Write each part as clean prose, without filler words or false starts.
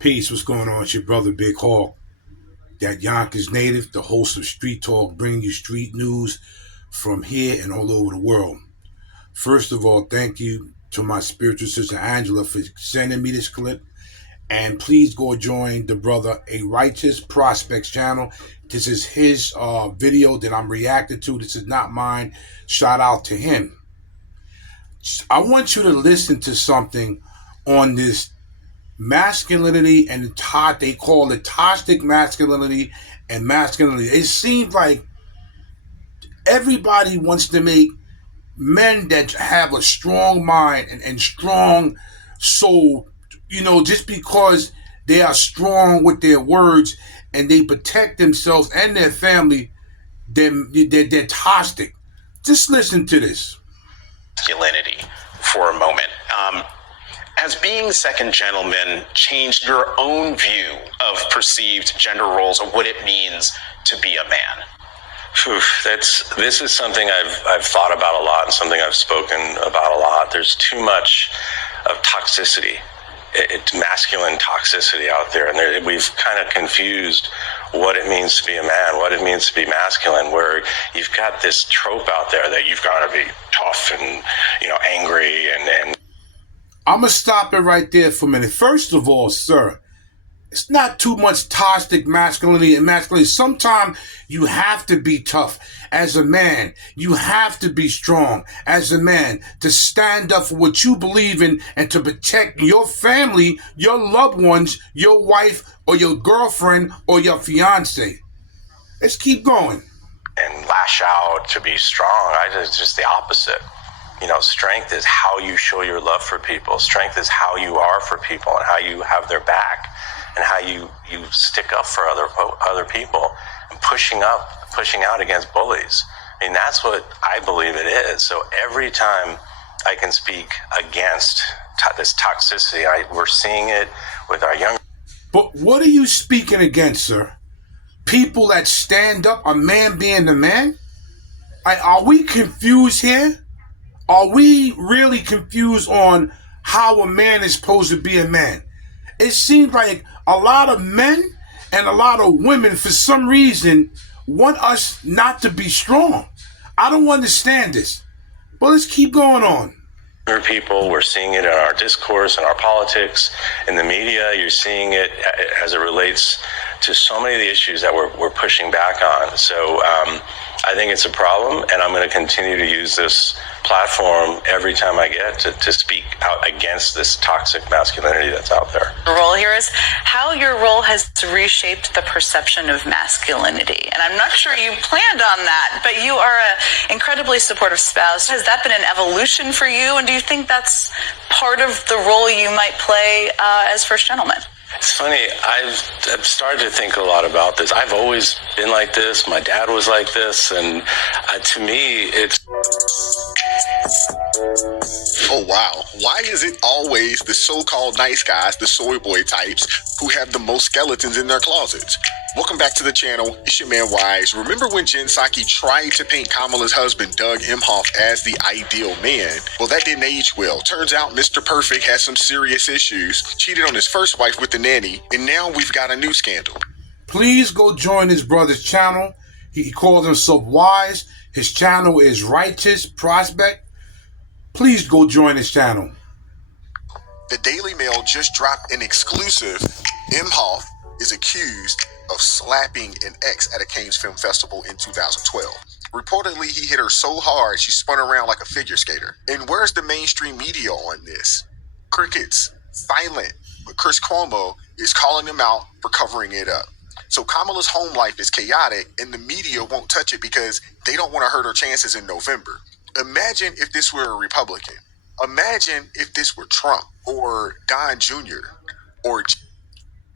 Peace, what's going on? It's your brother Big Hawk, that Yonkers native, the host of Street Talk, bringing you street news from here and all over the world. First of all, thank you to my spiritual sister Angela for sending me this clip. And please go join the brother A Righteous Prospects channel. This is his video that I'm reacting to. This is not mine. Shout out to him. I want you to listen to something on this masculinity and they call it toxic masculinity and masculinity. It seems like everybody wants to make men that have a strong mind and strong soul, just because they are strong with their words and they protect themselves and their family, they're toxic. Just listen to this. Masculinity for a moment. Has being second gentleman changed your own view of perceived gender roles or what it means to be a man? This is something I've thought about a lot and something I've spoken about a lot. There's too much of toxicity, masculine toxicity out there, and we've kind of confused what it means to be a man, what it means to be masculine, where you've got this trope out there that you've got to be tough and angry and I'm going to stop it right there for a minute. First of all, sir, it's not too much toxic masculinity and masculinity. Sometimes you have to be tough as a man. You have to be strong as a man to stand up for what you believe in and to protect your family, your loved ones, your wife or your girlfriend or your fiance. Let's keep going. And lash out to be strong. It's just the opposite. Strength is how you show your love for people. Strength is how you are for people and how you have their back and how you stick up for other people and pushing out against bullies. I mean, that's what I believe it is. So every time I can speak against this toxicity, we're seeing it with our young. But what are you speaking against, sir? People that stand up, a man being the man? Are we confused here? Are we really confused on how a man is supposed to be a man? It seems like a lot of men and a lot of women, for some reason, want us not to be strong. I don't understand this. But let's keep going on. People, we're seeing it in our discourse, in our politics, in the media. You're seeing it as it relates to so many of the issues that we're pushing back on. So I think it's a problem, and I'm going to continue to use this platform every time I get to speak out against this toxic masculinity that's out there. The role here is how your role has reshaped the perception of masculinity. And I'm not sure you planned on that, but you are an incredibly supportive spouse. Has that been an evolution for you? And do you think that's part of the role you might play as first gentleman? It's funny, I've started to think a lot about this. I've always been like this. My dad was like this. And to me, it's... Oh, wow. Why is it always the so-called nice guys, the soy boy types, who have the most skeletons in their closets? Welcome back to the channel. It's your man Wise. Remember when Jen Psaki tried to paint Kamala's husband, Doug Emhoff, as the ideal man? Well, that didn't age well. Turns out Mr. Perfect has some serious issues, cheated on his first wife with the nanny, and now we've got a new scandal. Please go join his brother's channel. He calls himself Wise. His channel is Righteous Prospect. Please go join his channel. The Daily Mail just dropped an exclusive. Emhoff is accused of slapping an ex at a Cannes Film Festival in 2012. Reportedly, he hit her so hard she spun around like a figure skater. And where's the mainstream media on this? Crickets, silent. But Chris Cuomo is calling them out for covering it up. So Kamala's home life is chaotic and the media won't touch it because they don't want to hurt her chances in November. Imagine if this were a Republican. Imagine if this were Trump or Don Jr. or...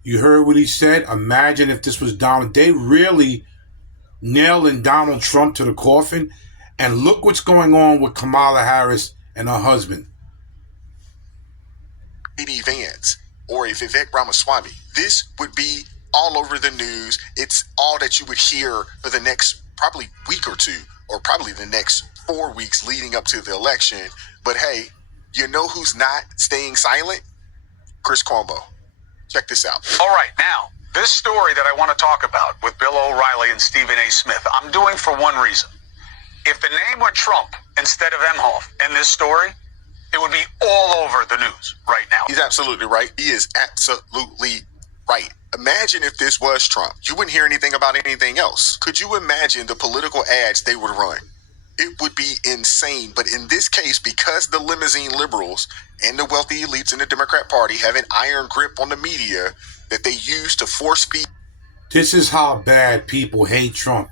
You heard what he said? Imagine if this was Donald. They really nailing Donald Trump to the coffin. And look what's going on with Kamala Harris and her husband. J.D. Vance or a Vivek Ramaswamy. This would be all over the news. It's all that you would hear for the next probably week or two, or probably the next 4 weeks leading up to the election. But hey, you know who's not staying silent? Chris Cuomo. Check this out. All right, now, this story that I want to talk about with Bill O'Reilly and Stephen A. Smith, I'm doing for one reason. If the name were Trump instead of Emhoff in this story, it would be all over the news right now. He's absolutely right. He is absolutely right. Imagine if this was Trump. You wouldn't hear anything about anything else. Could you imagine the political ads they would run? It would be insane. But in this case, because the limousine liberals and the wealthy elites in the Democrat Party have an iron grip on the media that they use to force feed. This is how bad people hate Trump.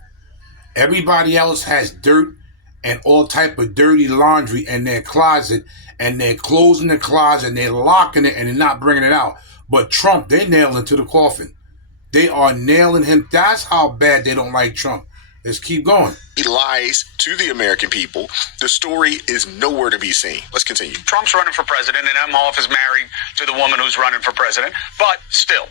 Everybody else has dirt and all type of dirty laundry in their closet, and they're closing the closet and they're locking it and they're not bringing it out. But Trump, they nail him to the coffin. They are nailing him. That's how bad they don't like Trump. Let's keep going. He lies to the American people. The story is nowhere to be seen. Let's continue. Trump's running for president, and Emhoff is married to the woman who's running for president. But still,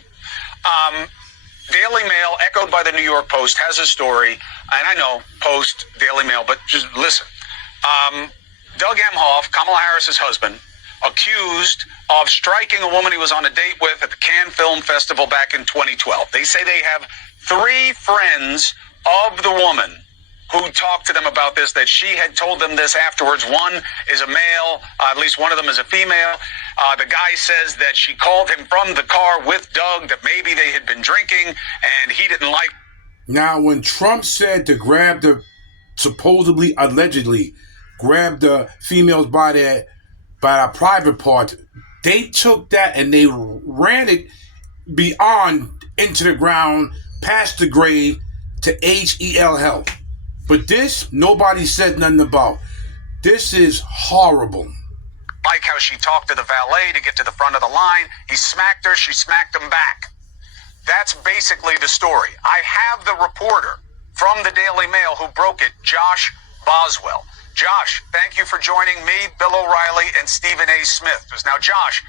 Daily Mail, echoed by the New York Post, has a story. And I know, Post, Daily Mail, but just listen. Doug Emhoff, Kamala Harris's husband, accused of striking a woman he was on a date with at the Cannes Film Festival back in 2012. They say they have 3 friends of the woman who talked to them about this, that she had told them this afterwards. One is a male, at least one of them is a female. The guy says that she called him from the car with Doug, that maybe they had been drinking and he didn't like. Now, when Trump said to grab the, supposedly, allegedly, grab the females by their private parts, they took that and they ran it beyond into the ground, past the grave, to H-E-L. But this, nobody said nothing about. This is horrible. Like how she talked to the valet to get to the front of the line. He smacked her, she smacked him back. That's basically the story. I have the reporter from the Daily Mail who broke it, Josh Boswell. Josh, thank you for joining me, Bill O'Reilly, and Stephen A. Smith. Now, Josh,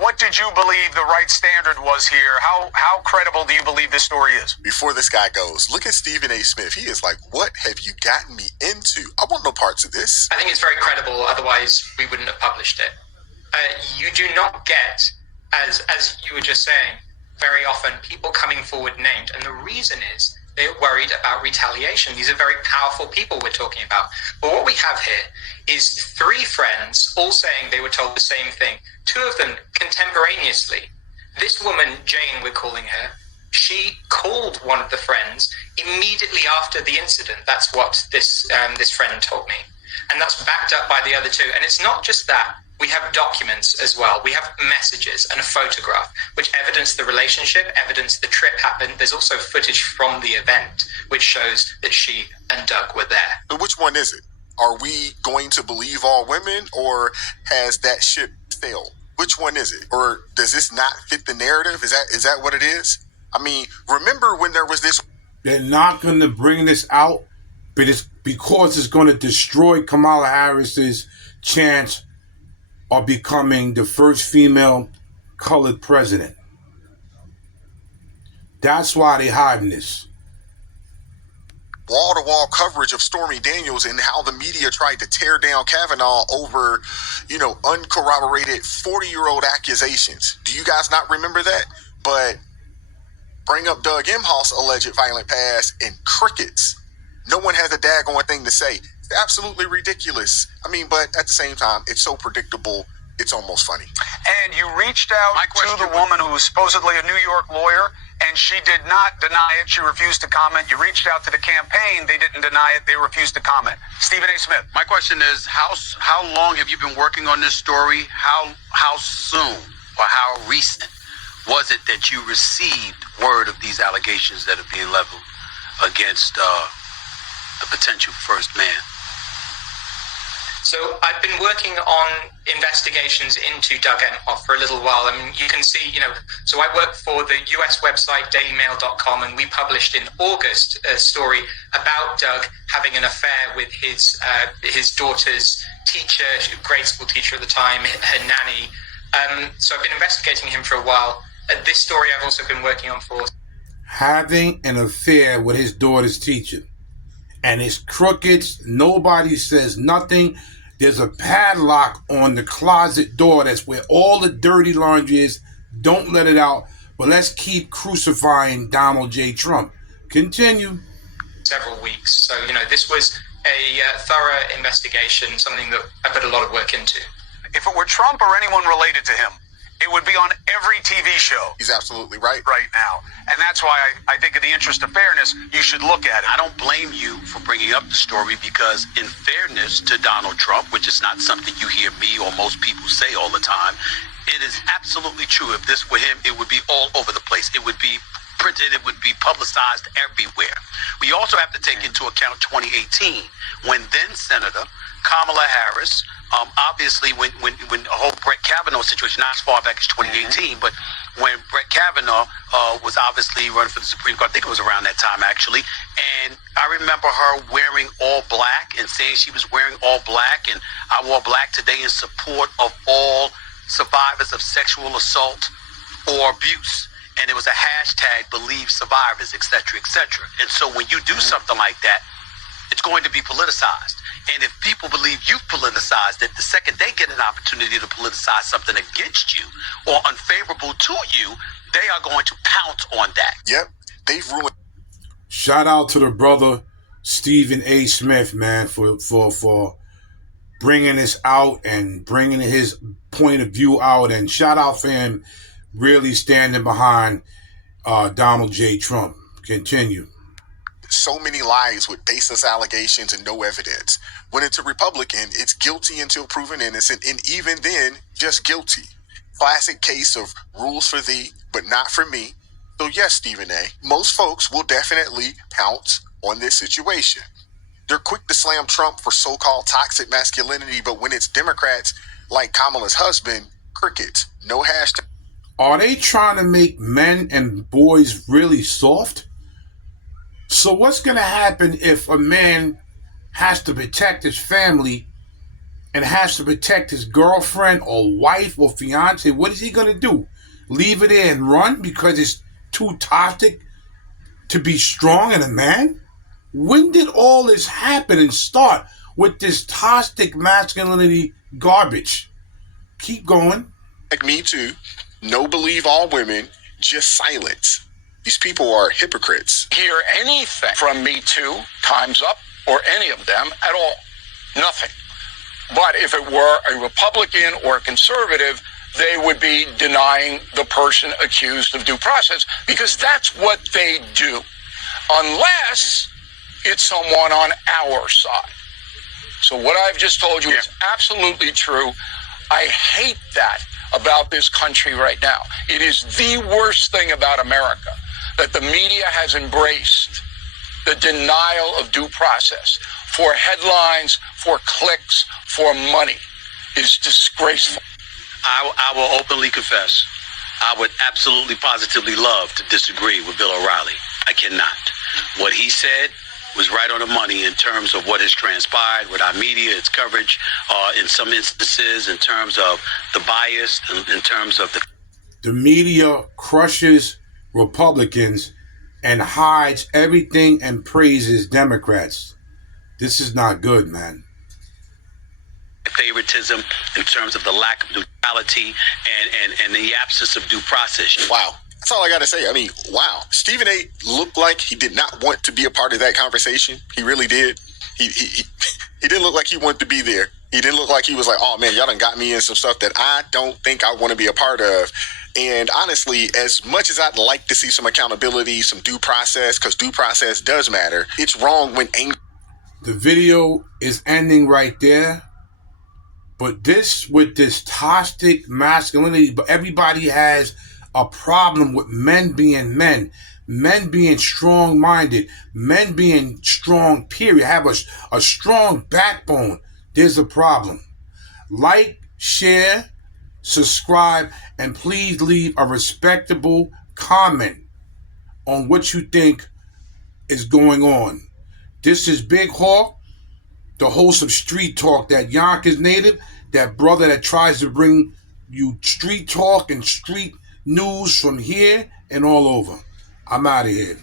what did you believe the right standard was here? How credible do you believe this story is? Before this guy goes, look at Stephen A. Smith. He is like, what have you gotten me into? I want no parts of this. I think it's very credible, otherwise we wouldn't have published it. You do not get, as you were just saying, very often people coming forward named, and the reason is they're worried about retaliation. These are very powerful people we're talking about. But what we have here is 3 friends all saying they were told the same thing, 2 of them contemporaneously. This woman, Jane, we're calling her, she called one of the friends immediately after the incident. That's what this friend told me. And that's backed up by the other 2. And it's not just that. We have documents as well. We have messages and a photograph which evidence the relationship, evidence the trip happened. There's also footage from the event which shows that she and Doug were there. But which one is it? Are we going to believe all women, or has that ship sailed? Which one is it? Or does this not fit the narrative? Is that what it is? I mean, remember when there was this... They're not going to bring this out, but it's because it's going to destroy Kamala Harris's chance of becoming the first female colored president. That's why they're hiding this. Wall-to-wall coverage of Stormy Daniels and how the media tried to tear down Kavanaugh over, uncorroborated 40-year-old accusations. Do you guys not remember that? But bring up Doug Emhoff's alleged violent past and crickets. No one has a daggone thing to say. It's absolutely ridiculous. I mean, but at the same time, it's so predictable, it's almost funny. And you reached out to the woman who was supposedly a New York lawyer, and she did not deny it. She refused to comment. You reached out to the campaign. They didn't deny it. They refused to comment. Stephen A. Smith. My question is, how long have you been working on this story? How soon or how recent was it that you received word of these allegations that are being leveled against the potential first man? So I've been working on investigations into Doug Emhoff for a little while. I mean, you can see, so I work for the US website dailymail.com, and we published in August a story about Doug having an affair with his daughter's teacher, grade school teacher at the time, her nanny. So I've been investigating him for a while. This story I've also been working on for. Having an affair with his daughter's teacher. And it's crooked. Nobody says nothing. There's a padlock on the closet door. That's where all the dirty laundry is. Don't let it out. But let's keep crucifying Donald J. Trump. Continue. Several weeks. So, this was a thorough investigation, something that I put a lot of work into. If it were Trump or anyone related to him, it would be on every TV show. He's absolutely right. Right now. And that's why I think in the interest of fairness, you should look at it. I don't blame you for bringing up the story because in fairness to Donald Trump, which is not something you hear me or most people say all the time, it is absolutely true. If this were him, it would be all over the place. It would be printed. It would be publicized everywhere. We also have to take into account 2018 when then Senator Kamala Harris, obviously when the whole Brett Kavanaugh situation, not as far back as 2018, but when Brett Kavanaugh was obviously running for the Supreme Court, I think it was around that time actually, and I remember her wearing all black and saying she was wearing all black, and I wore black today in support of all survivors of sexual assault or abuse. And it was a hashtag, believe survivors, et cetera, et cetera. And so when you do something like that, it's going to be politicized. And if people believe you've politicized it, the second they get an opportunity to politicize something against you or unfavorable to you, they are going to pounce on that. Yep, they've ruined. Shout out to the brother Stephen A. Smith, man, for bringing this out and bringing his point of view out. And shout out for him really standing behind Donald J. Trump. Continue. So many lies with baseless allegations and no evidence. When it's a Republican, it's guilty until proven innocent, and even then, just guilty. Classic case of rules for thee, but not for me. So yes, Stephen A., most folks will definitely pounce on this situation. They're quick to slam Trump for so-called toxic masculinity, but when it's Democrats like Kamala's husband, crickets, no hashtag. Are they trying to make men and boys really soft? So what's going to happen if a man has to protect his family and has to protect his girlfriend or wife or fiance? What is he going to do? Leave it there and run because it's too toxic to be strong in a man? When did all this happen and start with this toxic masculinity garbage? Keep going. Like Me Too, no believe all women, just silence. These people are hypocrites. Hear anything from Me Too, Time's Up, or any of them at all. Nothing. But if it were a Republican or a conservative, they would be denying the person accused of due process because that's what they do. Unless it's someone on our side. So what I've just told you is absolutely true. I hate that about this country right now. It is the worst thing about America, that the media has embraced the denial of due process for headlines, for clicks, for money. It is disgraceful. I will openly confess, I would absolutely positively love to disagree with Bill O'Reilly. I cannot. What he said was right on the money in terms of what has transpired with our media, its coverage, in some instances, in terms of the bias, in terms of the media crushes Republicans and hides everything and praises Democrats. This is not good, man. favoritism, in terms of the lack of neutrality and the absence of due process. Wow. That's all I got to say. I mean, wow. Stephen A. looked like he did not want to be a part of that conversation. He really did. He didn't look like he wanted to be there. He didn't look like he was like, oh, man, y'all done got me in some stuff that I don't think I want to be a part of. And honestly, as much as I'd like to see some accountability, some due process, because due process does matter, it's wrong when anger. The video is ending right there. But with this toxic masculinity, but everybody has a problem with men being men being strong-minded, men being strong, period, have a strong backbone. There's a problem. Like, share, subscribe, and please leave a respectable comment on what you think is going on. This is Big Hawk, the host of Street Talk, that Yonkers native, that brother that tries to bring you street talk and street news from here and all over. I'm out of here.